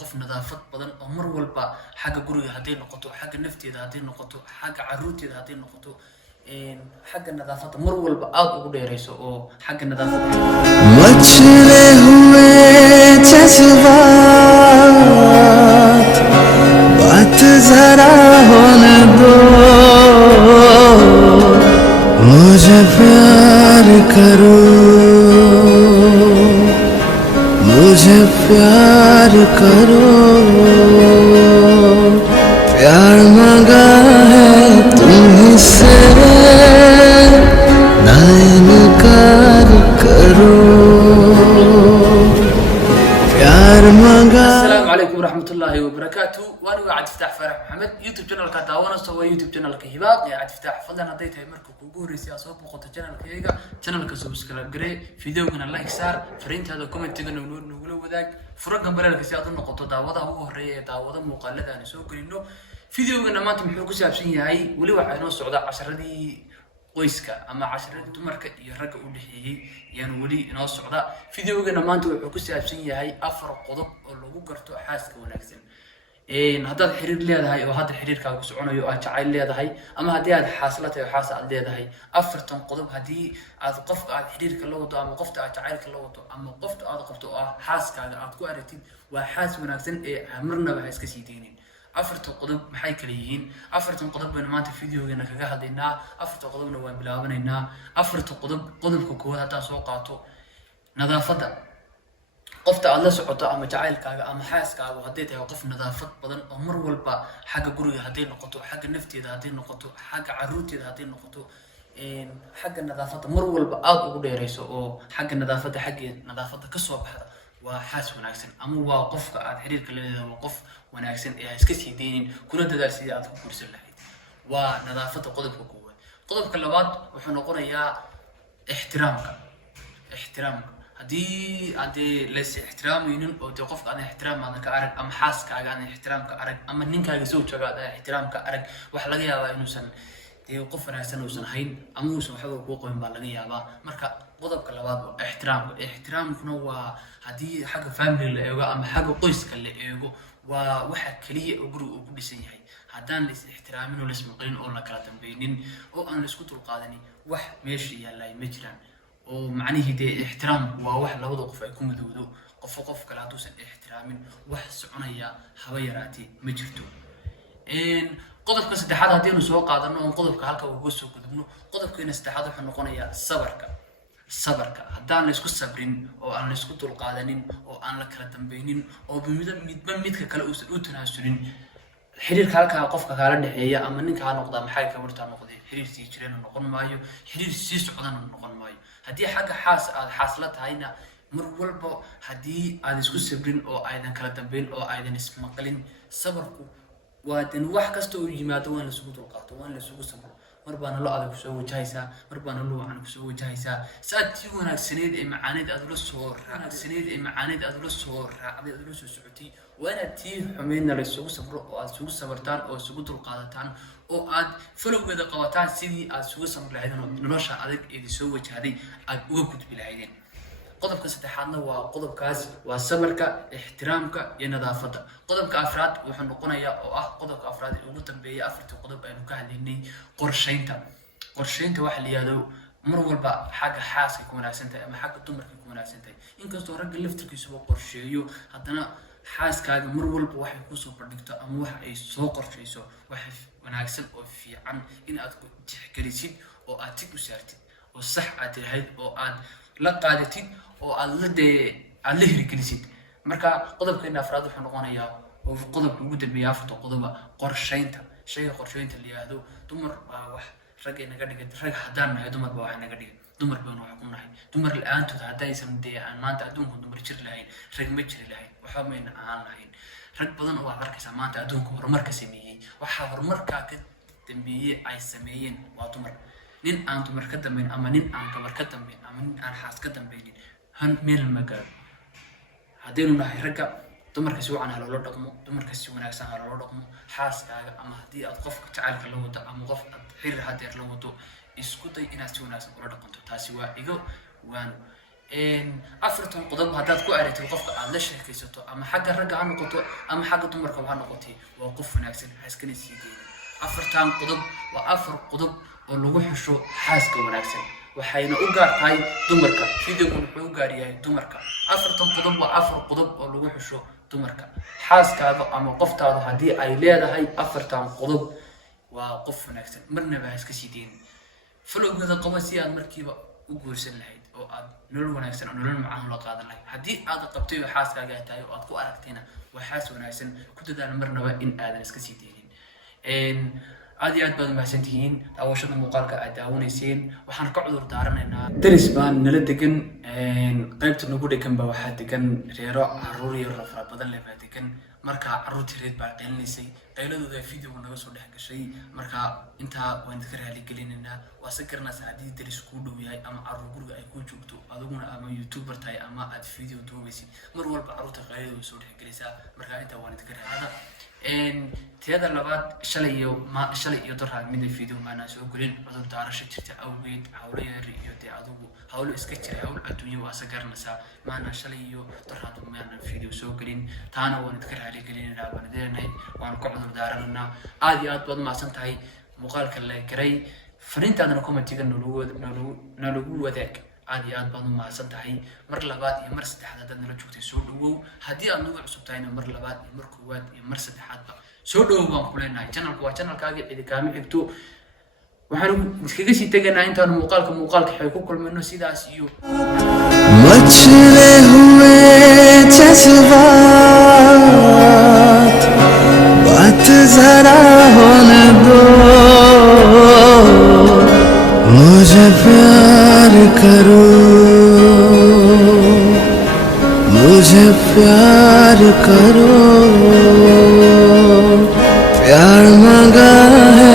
qof nadaafad badan oo mar walba xagga guriga haday noqoto xagga nafteeda haday noqoto xagga caruurteeda haday noqoto xagga nadaafadda mar walba aad ugu dheerayso oo xagga nadaafadda मचले हुए जज्बात बात जरा होने दो मुझे प्यार करो मुझे प्यार करो प्यार मांगा है तुम्ही से ना इनकार करो प्यार मांगा السلام عليكم ورحمة الله وبركاته وأنا قاعد فتح فرح محمد يوتيوب channel ka daawanayso waa youtube channel ka hibaaq ee aad فتح fadlan haday tahay marka kugu horeysay soo boqoto channel ka subscribe garee videogana like saar fariintaada comment-ga nagula wadaag furaga barnaamijka si aad u noqoto daawadaha ugu horeeya ee daawada muuqaalada aan soo gelino videogana maanta muxuu ku saabsan yahay wali waxa inoo socda casharadii qoyska ama casharada dumarka iyo ragga u dhaxeeyay yaan wali inoo socda videogana maanta wuxuu ku saabsan yahay afar qodob oo lagu garto xaaska wanaagsan haddaad xiriir leedahay oo hadda xiriirkaaga ku soconayo aad jacayl leedahay ama haddii aad xaasla tahay xaas aad leedahay afartan qodob haddii aad qofka aad xiriirka la wado ama qofta aad jacaylka la wado ama qofta aad qabto oo ah xaaskaaga aad ku aragtid waa xaas wanaagsan ee marnaba ha iska sii deynin afartan qodob maxay kala yihiin afartan qodob baynu maanta videogeena kaga hadlaynaa afartan qodobna waan bilaabanaynaa afartan qodobka koowaad haddaad soo qaato nadaafadda qofta aad la socoto ama jacaylkaaga ama xaaskaaga haday tahay qof nadaafad badan oo mar walba xagga guriga haday noqoto xagga nafteeda haday noqoto xagga caruurteeda haday noqoto xagga nadaafadda mar walba aad ugu dheerayso oo xagga nadaafadda ka soo baxda waa xaas wanaagsan ama waa qofka aad xiriirka leedahay waa qof wanaagsan ee iska sii deynin kuna dadaal sidii aad ku guursan lahayd waa nadaafadda qodobka koowaad qodobka labaad wuxuu noqonayaa ixtiraamka haddii lays ixtiraamaynin oo dee qofka aadan ixtiraamaadan ka arag ama xaaskaaga aadan ixtiraamka arag ama ninkaaga zawjaaga aadan ixtiraamka arag waxa laga yaabaa inuusan dee qof wanaagsan uusan hayn ama uusan waxba kuu qabin baa laga yaabaa marka qodobka labaad waa ixtiraamkuna waa haddii xagga family la eego ama xagga qoyska la eego waa waxa kaliya oo guriga uu ku dhisan yahay haddaan la is ixtiraamin oo la ismaqlin oo la kala dambaynin oo aan la isku dulqaadanin wax meesha yaallay ma jiraan oo macnihii dee ixtiraamku waa wax labada qof ay ku midowdo qof kale hadduusan ixtiraamin wax soconaya haba yaraatee ma jirto qodobka saddexaad haddaynu soo qaadano oon qodobka halka uga soo gudubno qodobkeena saddexaad wuxuu noqonayaa sabarka haddaan la isku sabrin oo aan la isku dulqaadanin oo aan la kala dambaynin oo midba midka kale uusan u tanaasulin xiriirka halkaa qofka kala dhaxeeya ama ninka ha noqda maxay gabartaa noqday xiriir sii jireen noqon maayo xiriir sii socdana noqon maayo haddii xagga aad xaasla tahayna mar walba haddii aad isku sabrin oo aydan kala dambayn oo aydan ismaqlin sabarku waa dan wax kasta oo yimaado waan la isugu dulqaato waan la isugu sabro mar baa nolol adag kusoo wajahaysaa mar baa nolol wacan kusoo wajahaysaa saad tii wanaagsaneed ee macaaneed aad ula soo raacday aad ula soo socotay waa inaad tii xumeydna la isugu sabro oo aad isugu sabartaan oo isugu dulqaadataan oo aad falowgeeda qabataan sidii aad isugu sabri lahaydeen oo nolosha adag eedi soo wajahday aad uga gudbi lahaydeen qodobka saddexaadna waa qodobkaas waa sabarka ixtiraamka iyo nadaafadda qodobka afraad wuxuu noqonayaa oo ah qodobka afraad ee ugu dambeeya afartii qodob aynu ka hadlaynay qorshaynta waxa la yiraahdo mar walba xagga xaaska ku wanaagsan tahay ama xagga dumarka ku wanaagsan tahay inkastoo ragga laftirkiisuba qorsheeyo haddana xaaskaaga mar walba waxay kusoo bandhigto ama waxa ay soo qorshayso waxa wanaagsan oo fiican in aad ku tixgelisid oo aad tig u saartid oo sax aad tirahayd oo aad la qaadatid oo aad la hirgelisid marka qodobkeena afraad wuxuu noqonayaa oo qodobka ugu dambeeya afarta qodoba qorshaynta qorshaynta la yiraahdo dumar baa wax rag inaga dhigay rag haddaan nahay dumar baa wax inaga dhigay dumar baan wax ku nahay dumar la'aantood haddaysan dee aan maanta adduunka dumar jir lahayn rag ma jiri lahayn waxba mayna aan lahayn rag badan oo aad arkaysaa maanta adduunka horumarka sameeyey waxaa horumarkaa ka dambeeyey ay sameeyeen waa dumar nin aan dumar ka dambayn ama nin aan gabar ka dambayn ama nin aan xaas ka dambaynin meel ma gaaro haddaynu nahay ragga dumarka si wacan ha loola dhaqmo dumarka si wanaagsan ha loola dhaqmo xaaskaaga ama haddii aad qofka jacaylka la wado ama qof aad xiriir hadeer la wado isku day inaad si wanaagsan ula dhaqanto taasi waa iga waano afartan qodob haddaad ku aragtid qofka aad la sheekaysato ama xagga ragga ha noqoto ama xagga dumarka ha noqotay waa qof wanaagsan xaaskana sii geeyay afartan qodob waa afar qodob oo lagu xusho xaaska wanaagsan waxayna u gaar tahay dumarka fiidiyogu wuxuu u gaar yahay dumarka afartan qodob waa afar qodob oo lagu xusho dumarka xaaskaaga ama qoftaada haddii ay leedahay afartan qodob waa qof wanaagsan marnaba ha iska sii deynin falowgeeda qaba si aad markiiba u guursan lahayd oo aad nolol wanaagsan oo nolol macaan la qaadan lahayd haddii aad qabtay oo xaaskaaga tahay oo aad ku aragtayna waa xaas wanaagsan ku dadaal marnaba in aadan iska sii deynin aad iyo aad baad mahadsantihiin daawashada muuqaalka aad daawanayseen waxaan ka cudur daaranaynaa daris baan nala degan qaybta nagu dhegan baa waxaa degan reero caruur yar oo fara badan leh baa degan markaa caruurtii reed baa qaylinaysay qayladooda fiidiyoga naga soo dhex gashay markaa intaa waan idinka raaligelinaynaa waa se garanaysaa haddii daris kuu dhow yahay ama caruur guriga ay kuu joogto adiguna ama youtuber tahay ama aad fiideo duubaysid mar walba caruurta qayladooda soo dhex gelaysaa markaa intaa waan idinka raaliada teeda labaad shalay iyo daraad midna fiideo maanaa soo gelin cudur daarasho jirta awgeed hawlo yar iyo dee adugu hawlo iska jira hawl adduunyo waa se garanaysaa maanaa shalay iyo daraad maanaa fiideo soo gelin taana waan idinka raaligelinaynaa waan idinay waan ka cudur daaranaynaa aad iyo aad baad mahadsan tahay muuqaalka la garay fariintaadana commentiga nalagu wadaag aad iyo aad baad u mahadsan tahay mar labaad iyo mar saddexaad haddaad nala joogtay soo dhawow haddii aad nagu cusub tahayna mar labaad iyo mar koowaad iyo mar saddexaadba soo dhawow baan ku leenahay channelku waa channelkaagii cidi kaama xigto waxaan iskaga sii tegaynaa intaanu muuqaalka xay ku kulmayno sidaas iyo मचले हुए जज्बात बात जरा होने दो मुझे प्यार करो मुझे प्यार करो प्यार मांगा है